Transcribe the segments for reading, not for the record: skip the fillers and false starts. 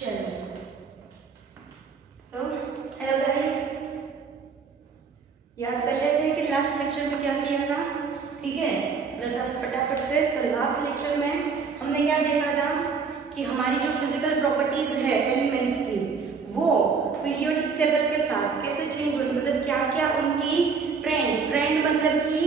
चलो तो hello guys, याद कर लेते हैं कि लास्ट लेक्चर में क्या किया था। ठीक है, थोड़ा सा फटाफट से। तो लास्ट लेक्चर में हमने क्या देखा था कि हमारी जो फिजिकल प्रॉपर्टीज है एलिमेंट्स की, वो पीरियोडिक टेबल के साथ कैसे चेंज होती, मतलब क्या क्या उनकी ट्रेंड मतलब कि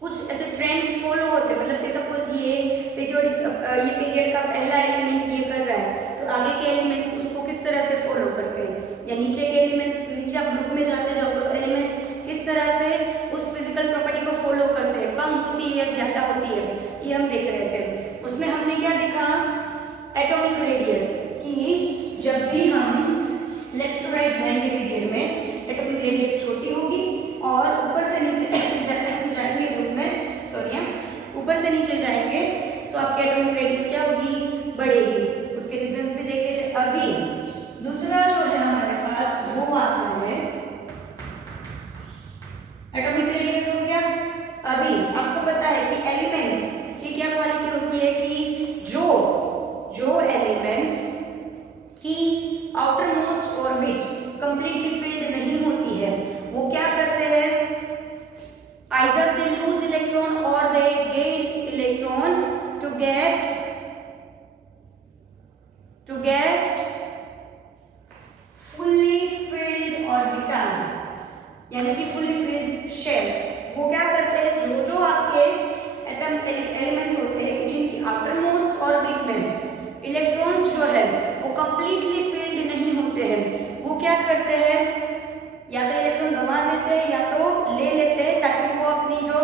कुछ ऐसे ट्रेंड्स फॉलो होते, मतलब सपोज ये पीरियड का पहला एलिमेंट ये कर रहा है तो आगे के एलिमेंट्स उसको किस तरह से फॉलो करते हैं, या नीचे के एलिमेंट्स, नीचे आप ग्रुप में जाते जाओ तो एलिमेंट्स किस तरह से उस फिजिकल प्रॉपर्टी को फॉलो करते हैं, कम होती है या ज्यादा होती है, ये हम देख रहे थे। उसमें हमने क्या देखा, एटॉमिक रेडियस, कि जब भी हम लेफ्ट टू राइट जाएंगे पीरियड में एटॉमिक रेडियस छोटी होगी और ऊपर से नीचे जाएंगे ग्रुप में, ऊपर से नीचे जाएंगे तो आपकी एटॉमिक रेडियस क्या होगी, बढ़ेगी। उसके रीजंस भी देखे थे। अभी दूसरा जो है हमारे पास वो आता है एटॉमिक रेडियस हो गया। अभी आपको पता है कि एलिमेंट्स की क्या क्वालिटी होती है कि जो एलिमेंट्स की outer most orbit completely filled नहीं होती है वो क्या करते हैं, either they lose electron or they gain electron to get fully filled orbital, यानी कि fully filled shell। वो क्या करते हैं, जो आपके एलिमेंट्स होते हैं कि जिनकी आउटर मोस्ट ऑर्बिट में इलेक्ट्रॉन्स जो है वो कंप्लीटली फिल्ड नहीं होते हैं, वो क्या करते हैं, या तो इलेक्ट्रॉन गंवा देते हैं या तो ले लेते हैं ताकि वो अपनी जो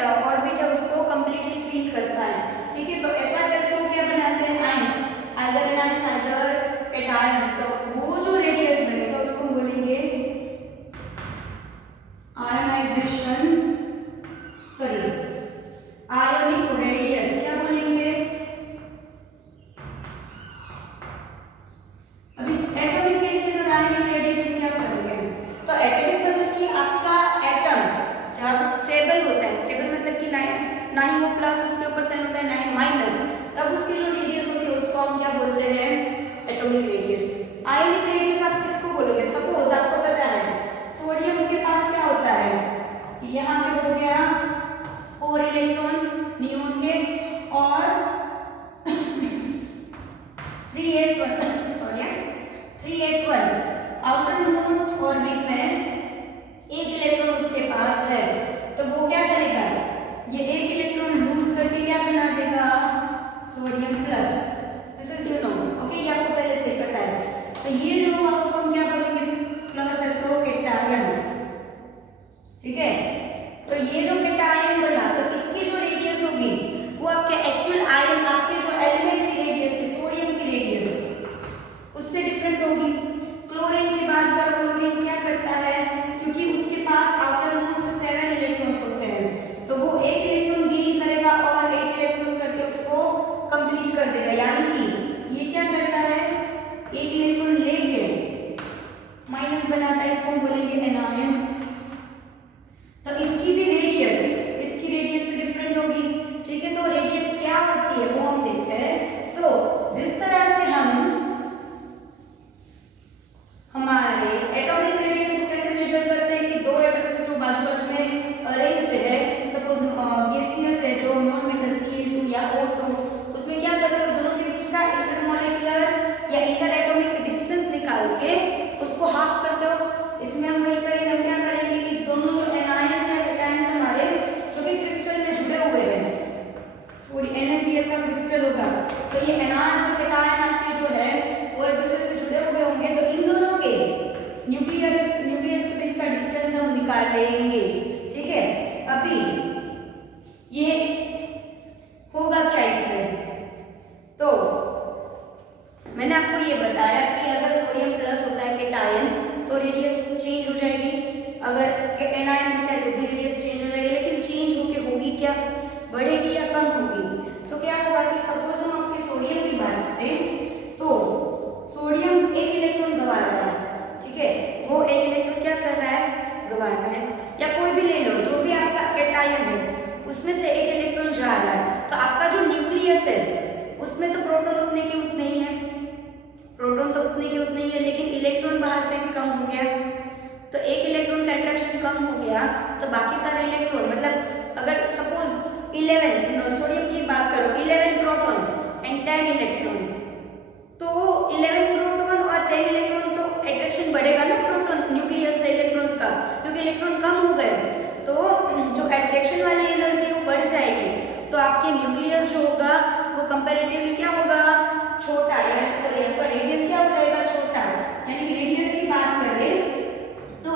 ऑर्बिट है उसको कंप्लीटली फिल कर पाए। ठीक है, तो ऐसा करके वो क्या बनाते हैं, ions, either anions either cations. तो वो जो रेडियस बनेगा उसको बोलेंगे आयनाइजेशन, सॉरी आयोनिक रेडियस। क्या बोलेंगे, अभी एटॉमिक रेडियस और आयोनिक रेडियस में क्या फर्क है। तो एटॉमिक मतलब कि आपका एटम जब स्टेबल होता है, स्टेबल मतलब कि ना ही वो प्लस उसके ऊपर साइन होता है ना ही माइनस, तब उसकी जो रेडियस होती है उसको हम क्या बोलते हैं, एटॉमिक रेडियस। आयोनिक रेडियस आप किसको बोलोगे, सपोज आपको पता है सोडियम के पास क्या होता है, यहाँ पे हो गया 4 इलेक्ट्रॉन नियोन के और 3s1 आउटर मोस्ट ऑर्बिट में एक इलेक्ट्रॉन उसके पास है, तो वो क्या करेगा, ये एक इलेक्ट्रॉन लूज करके क्या बना देगा, sodium plus. This is you know, okay, ये आपको पहले से पता है। तो ये जो उसको हम क्या बोलेंगे, प्लस है तो कैटायन। ठीक है, तो ये जो कैटायन बना तो इसकी जो रेडियस होगी वो आपके एक्चुअल आयन, आपके जो एलिमेंट की रेडियस है, सोडियम की रेडियस उससे डिफरेंट होगी। क्लोरीन की बात करो, क्लोरीन क्या करता है, क्योंकि उसके पास आउटर मोस्ट 7 इलेक्ट्रॉन्स होते हैं तो वो एक इलेक्ट्रॉन गेन करेगा और एक इलेक्ट्रॉन करके उसको कंप्लीट कर देगा, यानी कि ये क्या करता है, एक इलेक्ट्रॉन लेके माइनस बनाता है, इसको बोलेंगे एनायन। तो इसकी भी रेडियस इसकी रेडियस से डिफरेंट होगी। ठीक है, तो रेडियस क्या होती है वो हम देखते हैं। तो जिस तरह से हम हमारे एटॉमिक रेडियस को कैसे मेजर करते हैं कि दो एटम्स जो बाजू बाजू में अरेंज्ड है, सपोज गैसियस है जो नॉन मेटल Ca2 या O2, उसमें क्या करते हैं, दोनों के बीच का इंटरमोलिकुलर या इंटर एटॉमिक डिस्टेंस निकाल के उसको हाफ करते हो। इसमें हम वही करेंगे, हम क्या करेंगे कि दोनों जो एनायंस है कैटायंस हमारे जो कि क्रिस्टल में जुड़े हुए हैं, सॉरी NaCl का क्रिस्टल होगा, तो ये एनायन और कैटायन आपके जो है वो एक दूसरे से जुड़े हुए होंगे, तो इन दोनों के न्यूक्लियस के बीच का डिस्टेंस हम निकाल लेंगे। ठीक है, अभी ये होगा क्या इसमें, तो मैंने आपको ये बताया कि अगर सोडियम प्लस होता है कैटायन तो रेडियस चेंज हो जाएगी, अगर एनायन होता है तो भी रेडियस चेंज हो जाएगी, लेकिन चेंज होके होगी क्या, बढ़ेगी या कम होगी। तो क्या होगा कि सपोज हम आपके सोडियम की बात गया तो बाकी सारे इलेक्ट्रॉन, मतलब अगर सपोज 11 सोडियम की बात करो, 11 प्रोटॉन एंड 10 इलेक्ट्रॉन, तो 11 प्रोटॉन और 10 इलेक्ट्रॉन तो अट्रैक्शन बढ़ेगा ना प्रोटॉन न्यूक्लियस से इलेक्ट्रॉन्स का, क्योंकि इलेक्ट्रॉन कम हो गए, तो जो अट्रैक्शन वाली एनर्जी वो बढ़ जाएगी, तो आपके न्यूक्लियस जो होगा वो कंपैरेटिवली क्या होगा, छोटा, यानी सॉरी आपका रेडियस क्या हो जाएगा, छोटा। यानी कि रेडियस की बात करें तो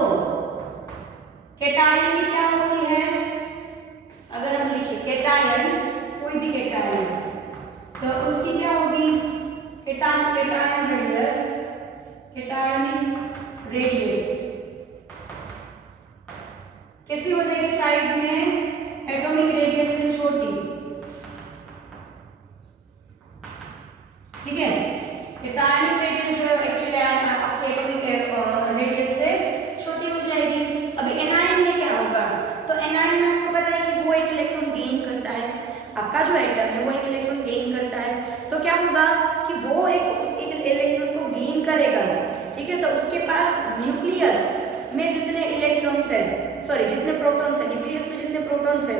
कैटायन की क्या होती है, अगर हम लिखें कैटायन, कोई भी कैटायन, तो उसकी क्या होगी, कैटायन रेडियस, कैटायनिक रेडियस कैसी हो जाएगी, साइड में एटॉमिक रेडियस से छोटी, ठीक है। कैटायनिक रेडियस जो है एक्चुअली आपके एटॉमिक रेडियस से छोटी हो जाएगी। अभी एनायन में क्या होगा, तो एनायन में आपको पता है कि वो एक इलेक्ट्रॉन गेन करता है, आपका जो एटम है वो एक इलेक्ट्रॉन गेन करता है, तो क्या होगा कि वो एक इलेक्ट्रॉन को गेन करेगा, ठीक है। तो उसके पास न्यूक्लियस में जितने इलेक्ट्रॉन्स है, सॉरी जितने प्रोटॉन्स है, न्यूक्लियस में जितने प्रोटॉन्स है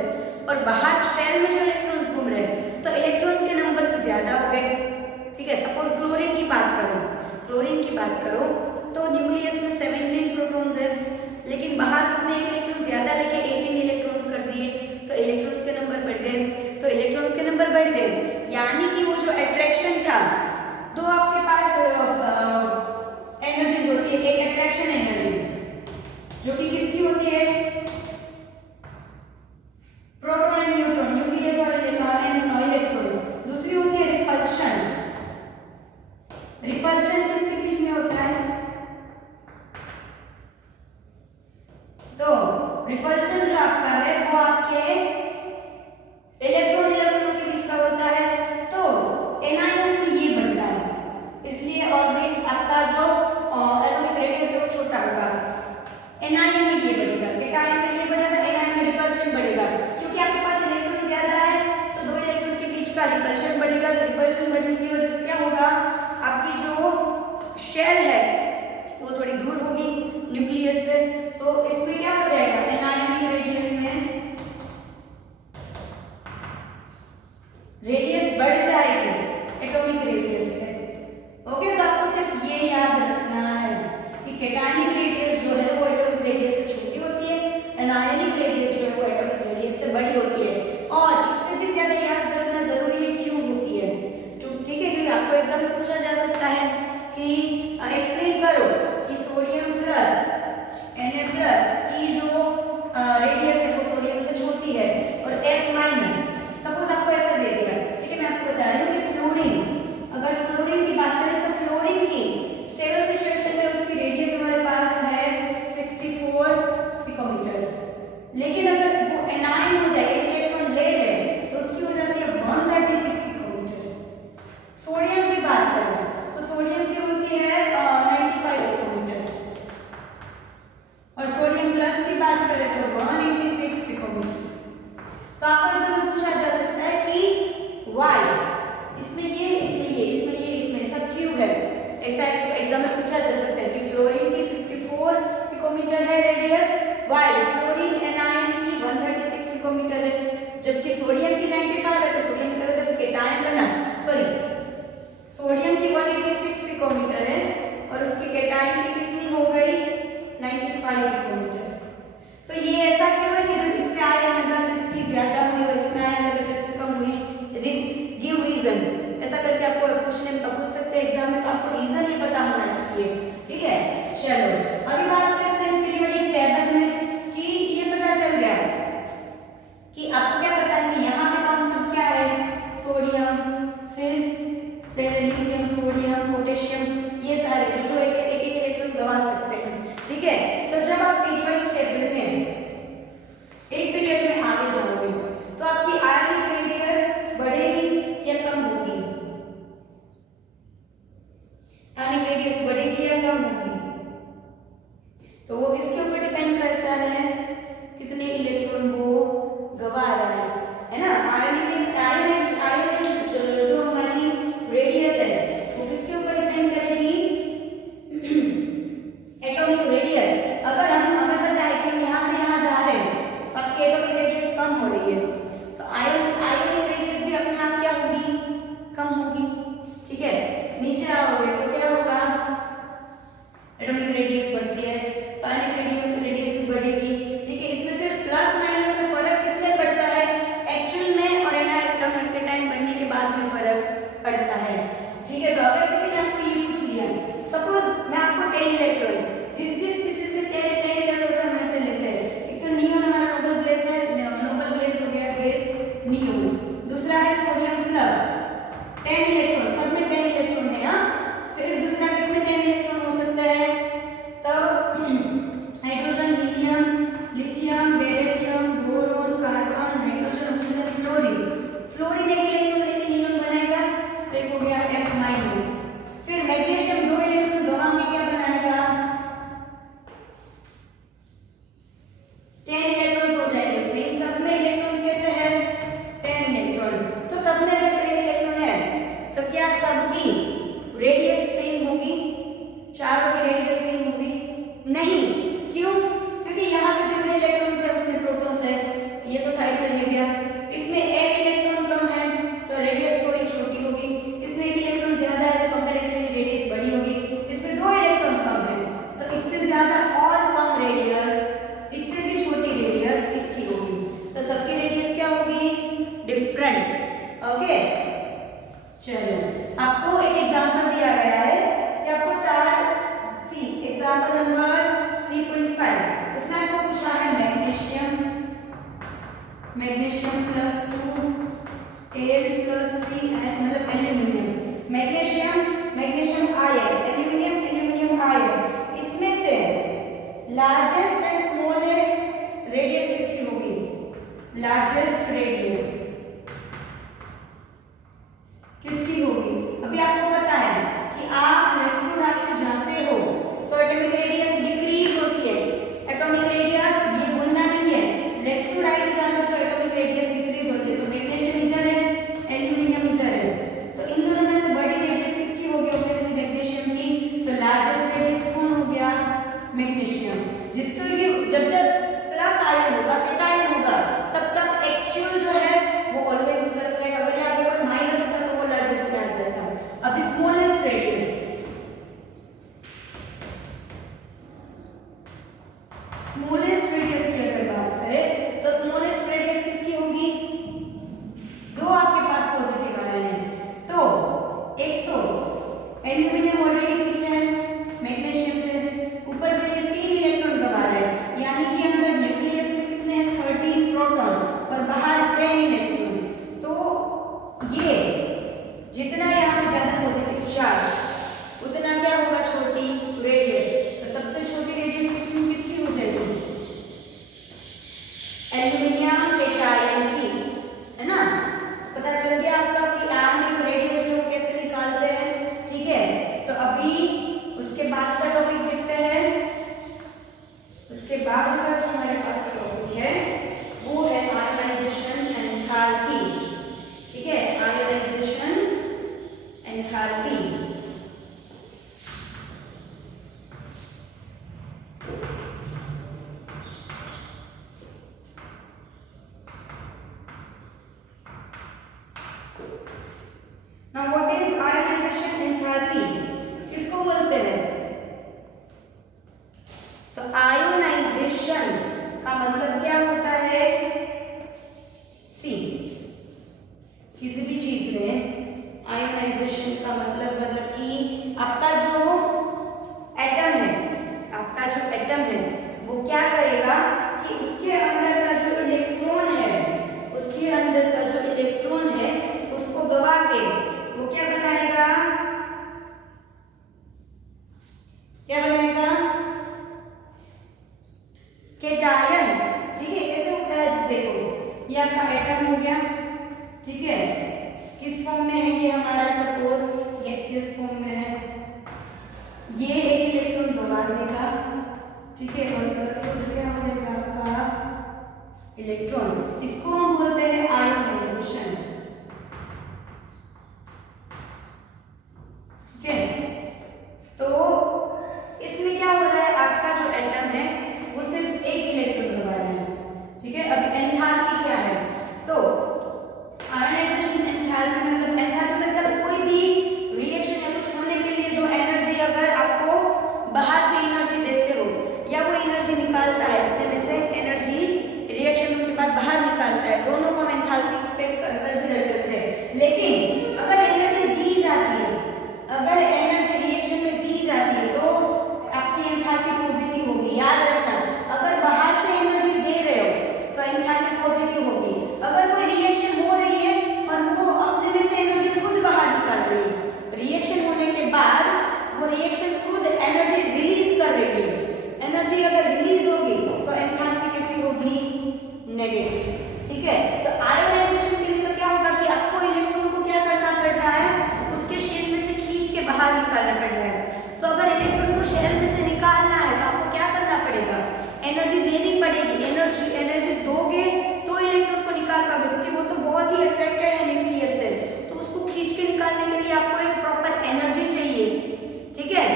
और बाहर शेल में जो इलेक्ट्रॉन्स घूम रहे हैं, तो इलेक्ट्रॉन्स के नंबर से ज्यादा हो गए, ठीक है। सपोज क्लोरीन की बात करो तो न्यूक्लियस में 17 प्रोटॉन्स है, लेकिन बाहर उसने एक इलेक्ट्रॉन ज्यादा लेके 18 इलेक्ट्रॉन्स कर दिए, तो इलेक्ट्रॉन्स के नंबर बढ़ गए, तो इलेक्ट्रॉन्स के नंबर बढ़ गए, यानी कि वो जो अट्रैक्शन था, दो आपके पास एनर्जीज होती है, एक अट्रैक्शन एनर्जी जो कि किसकी होती है, प्रोटॉन एंड न्यूट्रॉन, न्यूक्लियस और इलेक्ट्रॉन, दूसरी होती है रिपल्शन। रिपल्शन किसके बीच में होता है, तो रिपल्शन जो आपका है वो आपके इलेक्ट्रॉन के बीच का होता है, तो एनायन से ये बनता है, इसलिए ऑर्बिट आपका जो एटॉमिक रेडियस है वो छोटा होगा। एनायन में ये बढ़ेगा, कैटायन में ये बढ़ेगा, एनायन में रिपल्शन बढ़ेगा, क्योंकि आपके पास इलेक्ट्रॉन ज्यादा है तो दो इलेक्ट्रॉन के बीच का रिपल्शन बढ़ेगा, रिपल्शन बढ़ने की वजह से क्या होगा, आपकी जो शेल है वो थोड़ी दूर होगी न्यूक्लियस से, तो इसमें क्या हो जाएगा, एनायनिक रेडियस में रेडियस बढ़ जाएगी एटॉमिक रेडियस से, ओके। तो आपको सिर्फ ये याद रखना है कि कैटायनिक रेडियस जो है वो एटॉमिक रेडियस से छोटी होती है, एनायनिक रेडियस जो है वो एटॉमिक रेडियस से बड़ी होती है, और इससे भी ज्यादा याद रखना जरूरी है क्यों होती है, ठीक है, क्योंकि आपको एग्जाम में पूछा जा सकता है कि एक्सप्लेन करो कि सोडियम प्लस Na प्लस की जो रेडियस है वो सोडियम से छोटी है और F माइनस, सपोज आपको ऐसा दे दिया, ठीक है। मैं आपको बता रही हूँ कि फ्लोरीन, अगर फ्लोरीन की बात करें तो फ्लोरीन की स्टेबल सिचुएशन में उसकी रेडियस हमारे पास है ओके, चलो आपको एक एग्जांपल दिया गया है कि आपको एग्जांपल नंबर 3.5 उसमें आपको पूछा है मैग्नीशियम प्लस 2 Al प्लस 3 मतलब aluminium, magnesium ion, aluminium ion, इसमें से लार्जेस्ट एंड स्मॉलेस्ट रेडियस किसकी होगी? लार्जेस्ट रेडियस किसकी होगी? अभी आपको पता है कि आप लेफ्ट टू राइट जाते हो तो एटॉमिक रेडियस डिक्रीज होती है। एटॉमिक रेडियस ये भूलना नहीं है, लेफ्ट टू राइट जाते हो तो एटॉमिक रेडियस डिक्रीज होती है। तो मैग्नीशियम इधर है, एल्यूमिनियम इधर है, तो इन दोनों में से बड़ी रेडियस किसकी होगी? ऑब्वियसली मैग्नीशियम की। तो लार्जेस्ट रेडियस कौन हो गया? मैग्नीशियम। जिसको ये जब प्लस आयन होगा, कैटायन होगा, तब तक एक्चुअल जो है वो ऑलवेज प्लस रहेगा। अगर यहाँ पे कोई माइनस होता तो वो लार्जेस्ट में आ जाएगा। अब स्मॉलेस्ट रेडियस, स्मॉलेस्ट रेडियस की अगर बात करें तो स्मॉलेस्ट रेडियस किसकी होगी? दो आपके पास पॉजिटिव आयन है, तो एक तो एल्यूमिनियम ऑलरेडी पीछे है मैग्नीशियम से, ऊपर से ये 3 इलेक्ट्रॉन गंवा रहा है, यानी कि अंदर न्यूक्लियस में कितने हैं? 13 प्रोटॉन और बाहर 10 इलेक्ट्रॉन। तो ये जितना यहाँ पे ज्यादा पॉजिटिव चार्ज उतना क्या होगा? छोटी रेडियस। तो सबसे छोटी रेडियस किसकी हो जाएगी? एल्यूमिनियम कैटायन की, है ना? पता चल गया आपका कि आयनिक रेडियस जो कैसे निकालते हैं, ठीक है? तो अभी उसके बाद का टॉपिक देखते हैं। उसके बाद का जो हमारे पास टॉपिक है वो है आयोनाइजेशन एंथैल्पी, ठीक है? Ionisation enthalpy. Now what is ionization enthalpy? किसको बोलते हैं? तो आयोनाइजेशन का मतलब क्या होता है? सी किसी भी चीज में आयोनाइजेशन का मतलब कि आपका जो एटम है वो क्या करेगा कि उसके अंदर का जो इलेक्ट्रॉन है उसको गवा के वो क्या बनाएगा? कैटायन, ठीक है? कैसे होता है देखो, ये आपका एटम हो गया, ठीक है? किस फॉर्म में है ये हमारा? सपोज गैसियस फॉर्म में है। ये एक इलेक्ट्रॉन गवा देगा, ठीक है? और प्लस हो जाएगा आपका इलेक्ट्रॉन। इसको हम बोलते हैं आयोनाइजेशन, ठीक है? तो इसमें क्या हो रहा है? आपका जो एटम है वो सिर्फ एक इलेक्ट्रॉन गवा रहा है, ठीक है? अब एंथैल्पी क्या है? तो आयोनाइजेशन एंथैल्पी मतलब कोई भी रिएक्शन या कुछ होने के लिए जो एनर्जी अगर आपको बाहर से एनर्जी देते हो या वो एनर्जी निकालता है, अपने में से एनर्जी रिएक्शन के बाद बाहर निकालता है, दोनों को हम एंथैल्पी पे कंसीडर करते हैं। लेकिन अगर एनर्जी दी जाती है, अगर एनर्जी रिएक्शन में दी जाती है तो आपकी एंथैल्पी पॉजिटिव होगी। याद रखना, अगर बाहर से एनर्जी दे रहे हो तो एंथैल्पी पॉजिटिव होगी। अगर कोई रिएक्शन हो रही है और वो अपने में से एनर्जी खुद बाहर निकाल रही है, रिएक्शन होने के बाद वो रिएक्शन खुद एनर्जी रिलीज कर रही है, एनर्जी अगर रिलीज होगी तो एंथैल्पी कैसी होगी? नेगेटिव, ठीक है? तो आयोनाइजेशन के लिए तो क्या होगा कि आपको इलेक्ट्रॉन को क्या करना पड़ रहा है? उसके शेल में से खींच के बाहर निकालना पड़ रहा है। तो अगर इलेक्ट्रॉन को शेल में से निकालना है तो आपको क्या करना पड़ेगा? एनर्जी देनी पड़ेगी। एनर्जी दोगे तो इलेक्ट्रॉन को निकाल पाओगे, क्योंकि वो तो बहुत ही अट्रैक्टेड है न्यूक्लियस से, तो उसको खींच के निकालने के लिए आपको एक प्रॉपर एनर्जी चाहिए, ठीक है?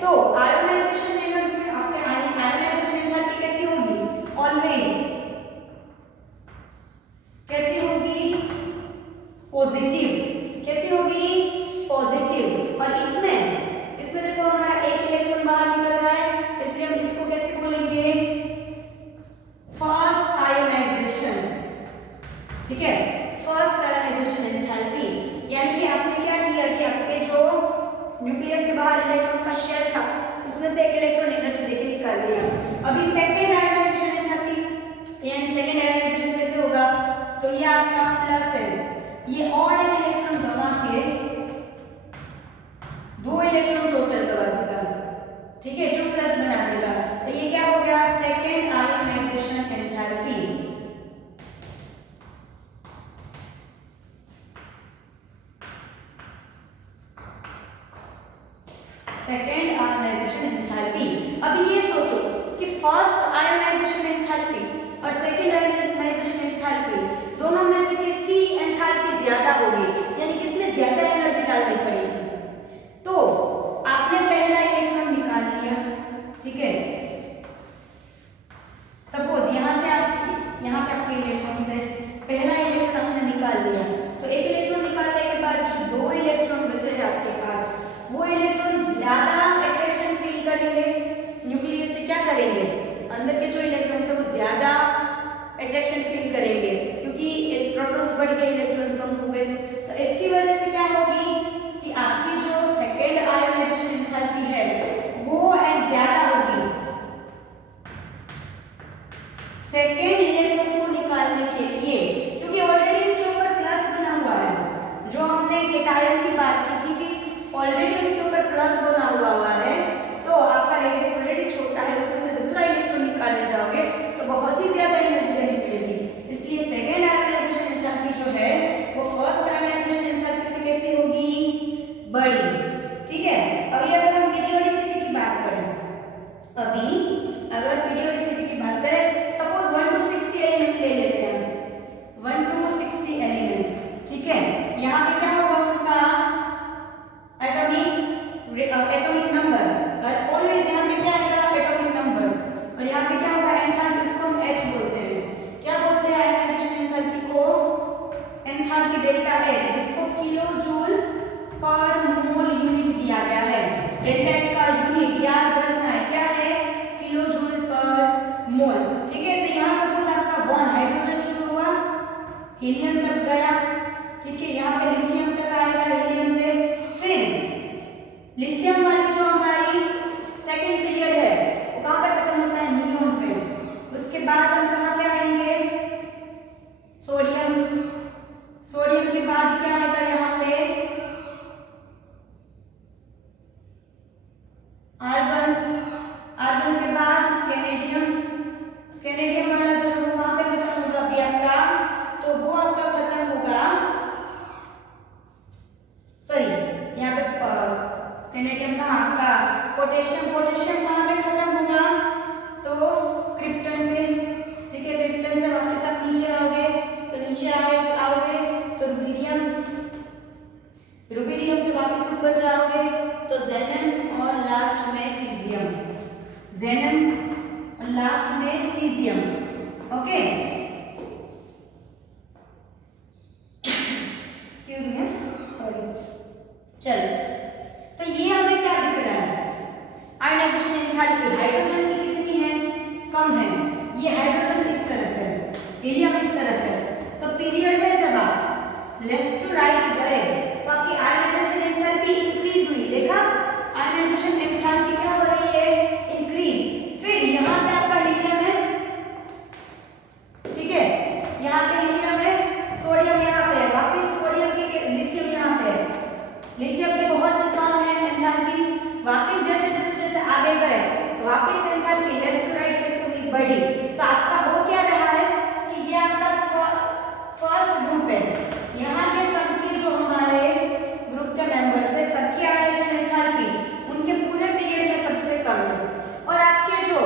तो आयोनाइजेशन एनर्जी में आपके आयोनाइजेशन एंथैल्पी कैसी होगी? ऑलवेज कैसी होगी? पॉजिटिव। कैसी होगी? पॉजिटिव। और इसमें देखो हमारा एक इलेक्ट्रॉन बाहर निकल रहा है, इसलिए हम इसको कैसे बोलेंगे? फास्ट आयोनाइजेशन, ठीक है? First ionization enthalpy 2 electron total करवा देगा, ठीक है, 2 प्लस बना देगा। तो ये क्या हो गया, second ionization enthalpy. Second ionization enthalpy. अभी ये सोचो कि फर्स्ट आयोनाइजेशन एंथैल्पी और सेकेंड आयोनाइजेशन एंथैल्पी दोनों में से किसकी एंथैल्पी ज्यादा होगी, यानी किसमें ज्यादा एनर्जी डालनी पड़ेगी। तो आपने पहला इलेक्ट्रॉन निकाल लिया, ठीक है, सपोज यहां से आप यहाँ पे आपके इलेक्ट्रॉन से पहला इलेक्ट्रॉन आपने निकाल लिया। तो एक इलेक्ट्रॉन निकालने के बाद जो 2 इलेक्ट्रॉन बचे हैं आपके पास, वो इलेक्ट्रॉन ज्यादा अट्रैक्शन फील करेंगे न्यूक्लियस से, क्या करेंगे, अंदर के जो इलेक्ट्रॉन्स है वो ज्यादा अट्रैक्शन फील करेंगे, क्योंकि प्रोटॉन्स बढ़ गए इलेक्ट्रॉन कम हो गए। तो इसकी वजह से क्या होगी कि आपकी जो सेकेंड आयोनाइजेशन एंथैल्पी है वो ज्यादा होगी। सेकेंड इलेक्ट्रॉन को निकालने के लिए, क्योंकि ऑलरेडी इसके ऊपर प्लस बना हुआ है, जो हमने कैटायन की बात की थी कि ऑलरेडी उसके ऊपर प्लस बना हुआ है, तो आपका रेडियस ऑलरेडी छोटा है, उसमें से दूसरा इलेक्ट्रॉन निकालने जाओगे तो बहुत ही ज्यादा एनर्जी देनी पड़ेगी। इसलिए सेकेंड आयोनाइजेशन एंथैल्पी जो है वो फर्स्ट आयोनाइजेशन एंथैल्पी से कैसी होगी, बड़ी, ठीक है। अभी अगर हम पीरियोडिसिटी की बात करें, अभी अगर पीरियोडिसिटी की बात करें, सपोज 1 to 60 एलिमेंट ले लेते हैं, 1 to 60 एलिमेंट्स, ठीक है। यहाँ पे क्या होगा उनका एटॉमिक नंबर, और ऑलवेज यहाँ पे क्या आएगा, एटॉमिक नंबर, और यहाँ पे क्या होगा एंथैल्पी, इसको हम H बोलते हैं। क्या बोलते हैं आयोनाइजेशन एंथैल्पी को, एंथैल्पी डेल्टा H, जिसको किलो जूल पर मोल यूनिट दिया गया है। डेल्टा H का यूनिट याद रखना है, क्या है, किलो जूल पर मोल, ठीक है। तो यहाँ सपोज आपका 1 हाइड्रोजन शुरू हुआ, हीलियम तक गया, ठीक है, यहाँ पे लिथियम तक आएगा हीलियम से, फिर लिथियम वाली जो हमारी सेकंड पीरियड है वो कहाँ पे खत्म होता है, नियोन पे। उसके बाद हम कहाँ पे आएंगे, सोडियम, सोडियम के बाद क्या आएगा यहाँ पे, आर्गन, आर्गन के बाद स्केनेडियम, स्केनेडियम वाला जो है वो कहाँ पे खत्म होगा अभी आपका, तो वो आपका खत्म होगा, सॉरी यहाँ पे कैनेडियम का आपका पोटेशियम, पोटेशियम कहाँ पे खत्म होगा, तो क्रिप्टन पे, ठीक है। क्रिप्टन से वापस आप नीचे आओगे, तो नीचे आओगे तो रुबिडियम, रुबिडियम से वापस ऊपर जाओगे तो ज़ेनन, और लास्ट में सीजियम, ज़ेनन और लास्ट में caesium, okay. Excuse me, sorry, चलो। तो ये हमें क्या दिख रहा है, आयोनाइजेशन एंथैल्पी हाइड्रोजन की कितनी है, कम है, ये हाइड्रोजन इस तरफ है, हीलियम इस तरफ है। तो पीरियड में जब आप लेफ्ट टू राइट गए तो आपकी आयोनाइजेशन एंथैल्पी इंक्रीज हुई, देखा, आयोनाइजेशन एंथैल्पी क्या हो रही है, इंक्रीज। फिर यहाँ पे आपका हीलियम है, ठीक है, यहाँ पे हीलियम है, सोडियम यहाँ पे है, वापस सोडियम के लिथियम यहाँ पे है, लिथियम के बहुत कम है एंथैल्पी, वापस जैसे जैसे जैसे आगे गए वापस एंथैल्पी लेफ्ट टू राइट कैसे हुई, बढ़ी। तो आपका हो क्या रहा है कि ये आपका फर्स्ट ग्रुप है, यहाँ के सबके जो हमारे ग्रुप के मेंबर्स है सबकी आयोनाइजेशन एंथैल्पी उनके पूरे पीरियड में सबसे कम है, और आपके जो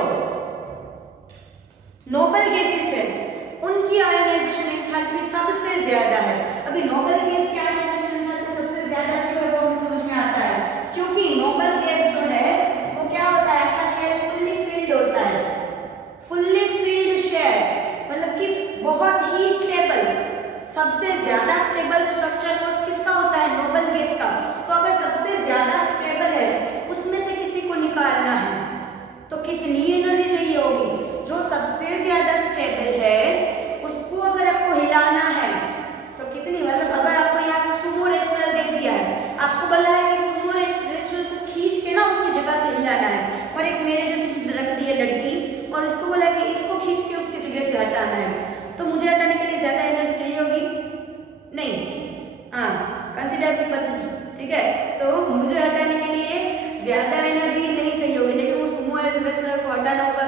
नोबल गैसेस है उनकी आयोनाइजेशन एंथैल्पी सबसे ज्यादा है। अभी नोबल गैस की आयोनाइजेशन एंथैल्पी सबसे ज्यादा क्यों है वो हमें समझ में आता है, क्योंकि नोबल गैस जो है वो क्या होता है, आपका शेल फुल्ली फिल्ड होता है, फुल्ली फिल्ड शेल, मतलब कि बहुत ही स्टेबल, सबसे ज्यादा स्टेबल स्ट्रक्चर वो किसका होता है, नोबल गैस का। तो अगर सबसे ज्यादा स्टेबल है उसमें से किसी को निकालना है तो कितनी एनर्जी चाहिए होगी, जो सबसे ज्यादा स्टेबल है उसको अगर आपको हिलाना है तो कितनी, मतलब अगर आपको यहाँ सुमो रेसलर दे दिया है, आपको बोला है कि सुमो रेसलर को खींच के ना उसकी जगह से हिलाना है, और एक मेरे जैसे रख दी है लड़की और इसको बोला कि इसको खींच के उसकी जगह से हटाना है, तो मुझे हटाने के लिए ज्यादा एनर्जी चाहिए होगी, नहीं, हाँ, कंसीडर भी पतली, ठीक है। तो मुझे हटाने के लिए ज्यादा एनर्जी नहीं चाहिए होगी, लेकिन वो सुमो रेसलर को हटाना होगा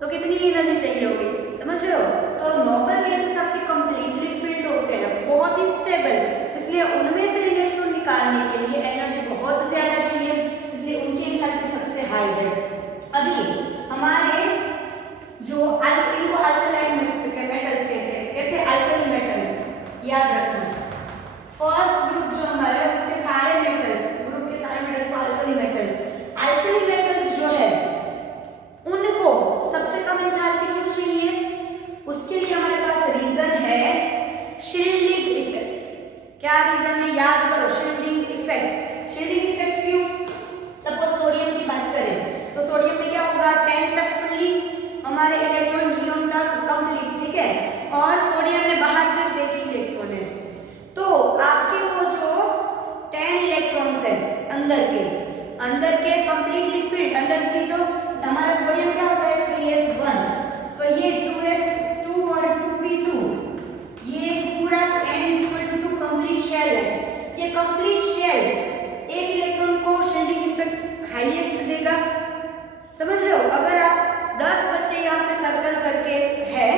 तो कितनी एनर्जी चाहिए होगी, समझ रहे हो। तो नोबल गैसेस आपके कंप्लीटली फिल्ड होते हैं, बहुत ही स्टेबल, इसलिए उनमें से इलेक्ट्रॉन निकालने के लिए एनर्जी बहुत ज्यादा चाहिए, इसलिए उनकी एंथैल्पी सबसे हाई है। अभी हमारे जो इनको अल्कलाइन मेटल्स कहते हैं, कैसे अल्कली मेटल्स याद रखना। फर्स्ट ग्रुप जो हमारा है उसके सारे मेटल्स, ग्रुप के सारे मेटल्स को अल्कली मेटल्स। अल्कली मेटल्स जो है उनको सबसे कम एंथैल्पी क्यों चाहिए, उसके लिए हमारे पास रीजन है शील्डिंग इफेक्ट। क्या रीजन है, याद करो, शील्डिंग इफेक्ट। शील्डिंग इफेक्ट क्यों, सपोज सोडियम की बात करें तो सोडियम में क्या होगा, 10 तक फुल्ली हमारे इलेक्ट्रॉन नियॉन तक कंप्लीट, ठीक है, और सोडियम में बाहर सिर्फ एक इलेक्ट्रॉन है। तो आपके वो जो 10 इलेक्ट्रॉन्स है अंदर के कंप्लीटली फिल्ड, अंदर की जो हमारा सोडियम क्या होता है 3s1, तो ये 2s2 और 2p2, ये पूरा n=2 कंप्लीट शेल है। ये कंप्लीट शेल एक इलेक्ट्रॉन को शील्डिंग इफेक्ट हाईएस्ट देगा, समझ रहे हो। अगर आप 10 बच्चे यहाँ पे सर्कल करके है,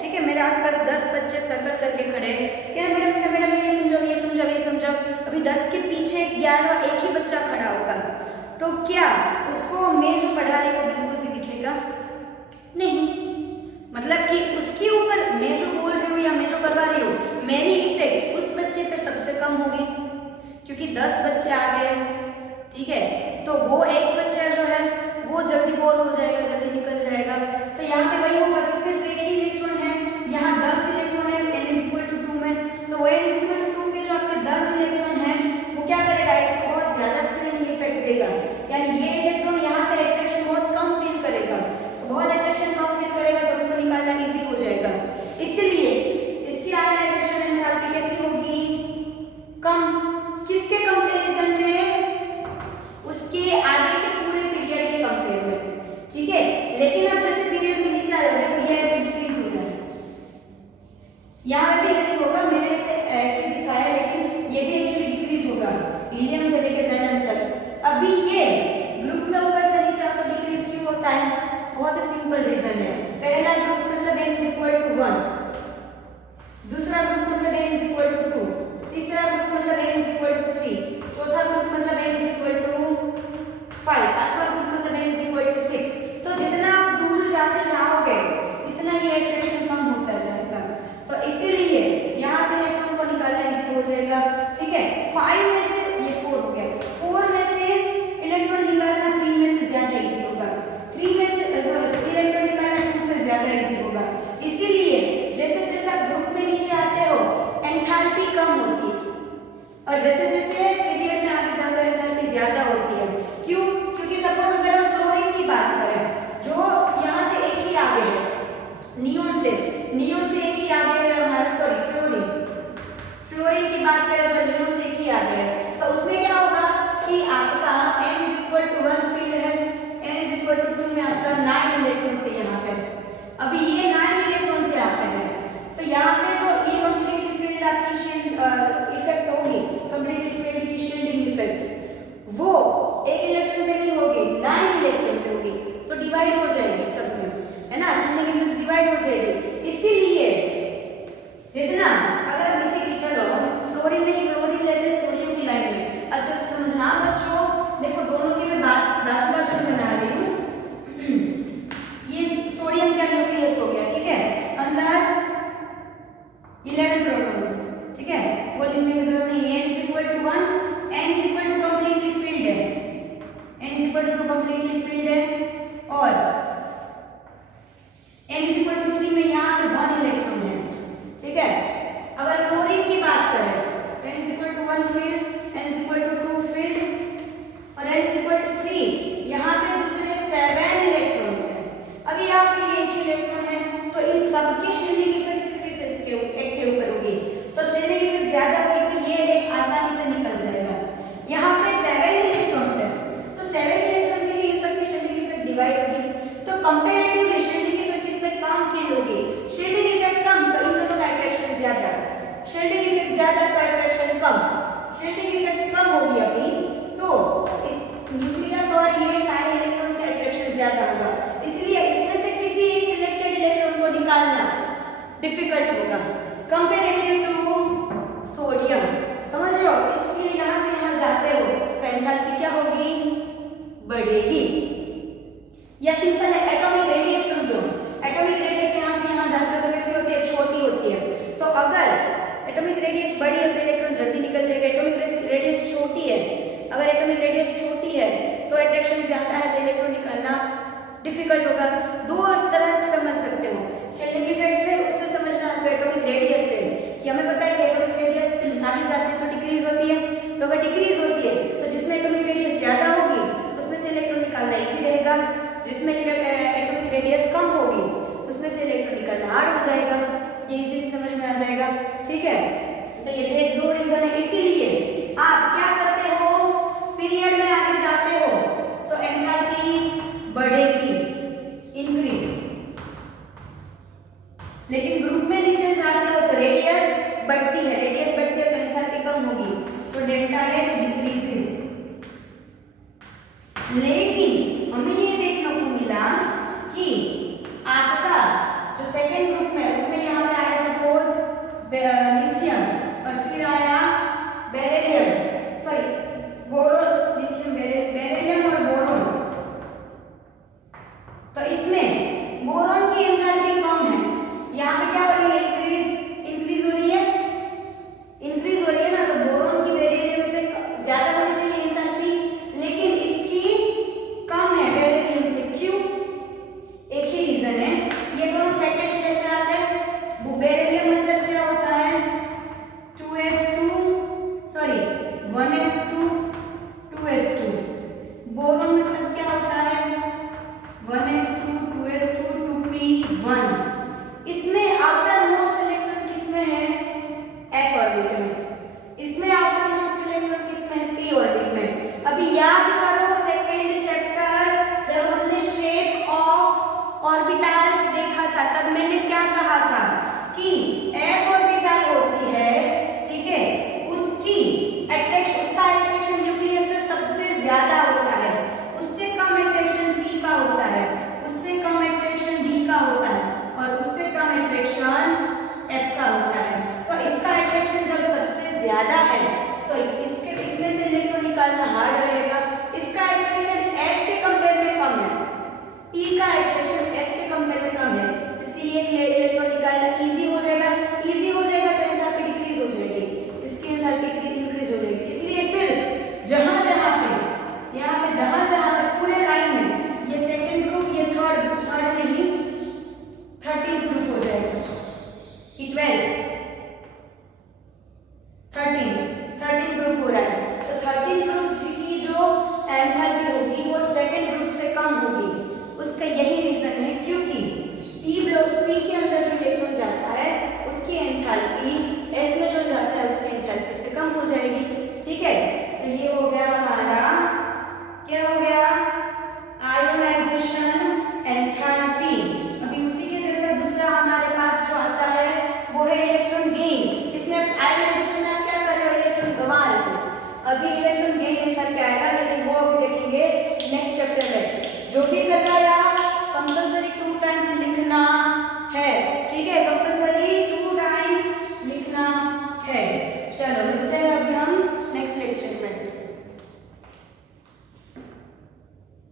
ठीक है, मेरे आसपास 10 बच्चे सर्कल करके खड़े हैं, क्या मैडम मैडम ये समझाओ ये समझाओ ये समझाओ, अभी 10 के पीछे 11वां एक ही बच्चा खड़ा होगा, तो क्या उसको मैं जो पढ़ा रही हूँ बिल्कुल भी दिखेगा नहीं, मतलब कि उसके ऊपर मैं जो बोल रही हूँ या मैं जो करवा रही हूँ मेरी इफेक्ट उस बच्चे पे सबसे कम होगी, क्योंकि 10 बच्चे आ गए, ठीक है, तो वो एक बच्चा जो है वो जल्दी बोर हो जाएगा, जल्दी निकल जाएगा। तो यहाँ पे वही होगा कि सिर्फ एक ही इलेक्ट्रॉन है, यहाँ 10 इलेक्ट्रॉन है n=2 में, तो वो n=2 के जो आपके 10 इलेक्ट्रॉन है वो क्या करेगा, इसको बहुत ज्यादा स्क्रीनिंग इफेक्ट देगा, यानी ये इलेक्ट्रॉन यहाँ से अट्रैक्शन बहुत कम फील करेगा, तो बहुत अट्रैक्शन कम फील करेगा तो उसको निकालना इजी हो जाएगा। इसलिए इसकी आयनाइजेशन एंथैल्पी कैसी होगी, कम, किसके कंपैरिजन में, उसके आगे के पूरे पीरियड के कंपेयर में, ठीक है। लेकिन अब जैसे पीरियड में नीचे आ रहा है तो ये ऐसे डिक्रीज हो रहा है, यहाँ भी ऐसे होगा, मैंने इसे ऐसे दिखाया लेकिन ये भी एक्चुअली डिक्रीज होगा हीलियम से लेकर xenon तक। अभी ये ग्रुप में ऊपर से नीचे आपको डिक्रीज क्यों होता है, बहुत सिंपल रीजन है। पहला ग्रुप मतलब n=1, दूसरा ग्रुप मतलब n=2, तीसरा ग्रुप मतलब n=3, चौथा ग्रुप मतलब n=5, पांचवा ग्रुप मतलब n=6। तो जितना आप दूर जाते जाओगे इतना ये अट्रैक्शन कम होता जाएगा, तो इसीलिए यहाँ से इलेक्ट्रॉन को निकालना इजी हो जाएगा, ठीक है। 5 में से ये 4 हो गया, 4 में से इलेक्ट्रॉन निकालना 3 में से ज्यादा इजी होगा, 3 में से इलेक्ट्रॉन निकालना 2 से ज्यादा इजी होगा। इसीलिए जैसे जैसे आप ग्रुप में नीचे आते हो एंथैल्पी कम होती है, और जैसे जैसे पीरियड में आगे जाकर एंथैल्पी ज्यादा होती है। क्यों, क्योंकि सपोज अगर हम क्लोरीन की बात करें जो यहाँ से एक ही आगे है, नियोन से एक ही आगे है हमारा, सॉरी फ्लोरीन की बात करें जो नियोन से एक ही आगे है, तो उसमें क्या होगा कि आपका n=1 फील्ड है, n=2 में आपका 9 इलेक्ट्रॉन से यहाँ पे, अभी ये 9 इलेक्ट्रॉन से यहाँ पे है, तो यहाँ पे जो ये कंप्लीटली फील्ड आपकी शील्ड इफेक्ट होगी, कंप्लीटली फील्ड की शील्डिंग इफेक्ट वो एक इलेक्ट्रॉन पे नहीं होगी, 9 इलेक्ट्रॉन पे होगी, तो डिवाइड हो जाएगी सब में, है ना, शील्डिंग इफेक्ट डिवाइड हो जाएगी। इसीलिए जितना अगर हम इसी की चलो फ्लोरीन नहीं क्लोरीन लेते हैं सोडियम की लाइन में, अच्छा समझना बच्चों, देखो दोनों की मैं बात जो बना रही हूँ ये सोडियम का न्यूक्लियस हो गया, ठीक है, अंदर 11 प्रोटॉन्स, ठीक है, वो लिखने की जरूरत नहीं है, n=1, n=2 कंप्लीटली फील्ड है, n=2 कंप्लीटली फील्ड है, और n=3 में यहाँ पे 1 इलेक्ट्रॉन है, ठीक है। अगर क्लोरीन की बात करें n=1 फील्ड, n=2 फील्ड, और n=3 यहाँ पे दूसरे 7 इलेक्ट्रॉन्स हैं। अभी यहाँ पे ये एक इलेक्ट्रॉन है, तो इन सबकी शील्डिंग इफेक्ट सिर्फ एक के ऊपर होगी, तो शील्डिंग इफेक्ट ज्यादा होगी, तो ये एक आसानी से निकल जाएगा। यहाँ पे 7 इलेक्ट्रॉन्स है, तो 7 इलेक्ट्रॉन के लिए इन सबकी शील्डिंग इफेक्ट डिवाइड होगी, तो कंपैरेटिवली शील्डिंग इफेक्ट इसमें कम फील होगी, शील्डिंग इफेक्ट कम तो इन दोनों का अट्रैक्शन ज्यादा, शील्डिंग इफेक्ट ज्यादा तो अट्रैक्शन कम, शील्डिंग इफेक्ट डिफिकल्ट होगा कंपेरेटिव टू सोडियम। समझ रहे हो? इसलिए यहाँ से यहाँ जाते हो तो एंथैल्पी क्या होगी? बढ़ेगी। या सिंपल है, एटॉमिक रेडियस समझो। एटॉमिक रेडियस यहाँ से यहाँ जाते हो तो कैसी होती है? छोटी होती है। तो अगर एटॉमिक रेडियस बड़ी है तो इलेक्ट्रॉन जल्दी निकल जाएगा। एटॉमिक रेडियस छोटी है, अगर एटॉमिक रेडियस छोटी है तो अट्रैक्शन ज्यादा है तो इलेक्ट्रॉन निकलना डिफिकल्ट होगा। दो तरह से समझ सकते हो, शेलिंग इफेक्ट से उससे समझना है, एटॉमिक रेडियस से कि हमें पता है कि एटॉमिक रेडियस आगे जाते हैं तो डिक्रीज होती है। तो अगर डिक्रीज होती है तो जिसमें एटॉमिक रेडियस ज्यादा होगी उसमें से इलेक्ट्रॉन निकालना इजी रहेगा, जिसमें एटॉमिक रेडियस कम होगी उसमें से इलेक्ट्रॉन निकालना हार्ड हो जाएगा। ये इजीली समझ में आ जाएगा। ठीक है, तो ये दो रीजन है। इसीलिए आप क्या करते हो? पीरियड में आगे जाते हो तो एंथैल्पी बढ़ेगी, इंक्रीज, लेकिन ग्रुप में नीचे जाते हो तो रेडियस बढ़ती है। रेडियस बढ़ती है तो एंथैल्पी कम होगी, तो डेल्टा एच डिक्रीजेस। लेकिन हमें ये देखने को मिला कि आपका जो सेकेंड ग्रुप में उसमें यहाँ पे आया सपोज लिथियम और फिर आया beryllium, sorry boron, lithium beryllium और बोरोन। तो इसमें बोरोन की एंथैल्पी कम है, यहाँ पे क्या हो रही है? इंक्रीज हो रही है, इंक्रीज हो रही है ना। तो बोरोन की बेरिलियम से ज्यादा होनी चाहिए एंथैल्पी, लेकिन इसकी कम है बेरिलियम से। क्यों? एक ही रीजन है, ये दोनों सेकंड स्टेप में आते हैं। वो बेरिलियम मतलब क्या होता है? 2s2 sorry 1s2 2s2। Boron मतलब क्या होता है? 1s2 2s2 2p1। इसमें आउटर मोस्ट इलेक्ट्रॉन किसमें है? s ऑर्बिट में। इसमें आउटर मोस्ट इलेक्ट्रॉन किसमें है? p ऑर्बिट में। अभी याद करो सेकंड चैप्टर जब हमने शेप ऑफ ऑर्बिटल्स देखा था तब मैंने क्या कहा था कि s ऑर्बिटल होती है, ठीक है, उसकी अट्रैक्शन, उसका अट्रैक्शन न्यूक्लियस से सबसे ज्यादा होता है, उससे कम अट्रैक्शन p का होता है, उससे कम अट्रैक्शन d का होता है और उससे कम अट्रैक्शन f का होता है। तो इसका अट्रैक्शन जब सबसे ज्यादा है तो इसमें से इलेक्ट्रॉन निकालना हार्ड रहेगा। इसका अट्रैक्शन s के कंपेयर में कम है, p का अट्रैक्शन s के कंपेयर में कम है, इसलिए इलेक्ट्रॉन निकालना इजी हो जाएगा। इजी हो जाएगा तो एंथैल्पी डिक्रीज हो जाएगी, इसकी एंथैल्पी इंक्रीज हो जाएगी। इसलिए सिर्फ जहां-जहां पे यहाँ पे जहां-जहां पे पूरे लाइन में ये सेकंड ग्रुप, ये थर्ड में ही 13th ग्रुप हो जाएगा कि 13th ग्रुप हो रहा है। तो 13th ग्रुप की जो एंथैल्पी होगी वो सेकंड ग्रुप से कम होगी। उसका यही रीजन है क्योंकि p के अंदर जो इलेक्ट्रॉन जाता है उसकी एंथैल्पी s में जो जाता है उसकी एंथैल्पी से कम हो जाएगी। ठीक है, तो ये हो गया हमारा, क्या हो गया? Ionisation enthalpy. अभी उसी के जैसा दूसरा हमारे पास जो आता है वो है इलेक्ट्रॉन गेन। इसमें आयोनाइजेशन में क्या कर रहे हो? इलेक्ट्रॉन गंवा रहे हो। अभी इलेक्ट्रॉन गेन एंथैल्पी आएगा, लेकिन वो अभी देखेंगे नेक्स्ट चैप्टर में। जो भी कर रहा है कंपल्सरी 2 टाइम्स लिखना है, ठीक है, कंपल्सरी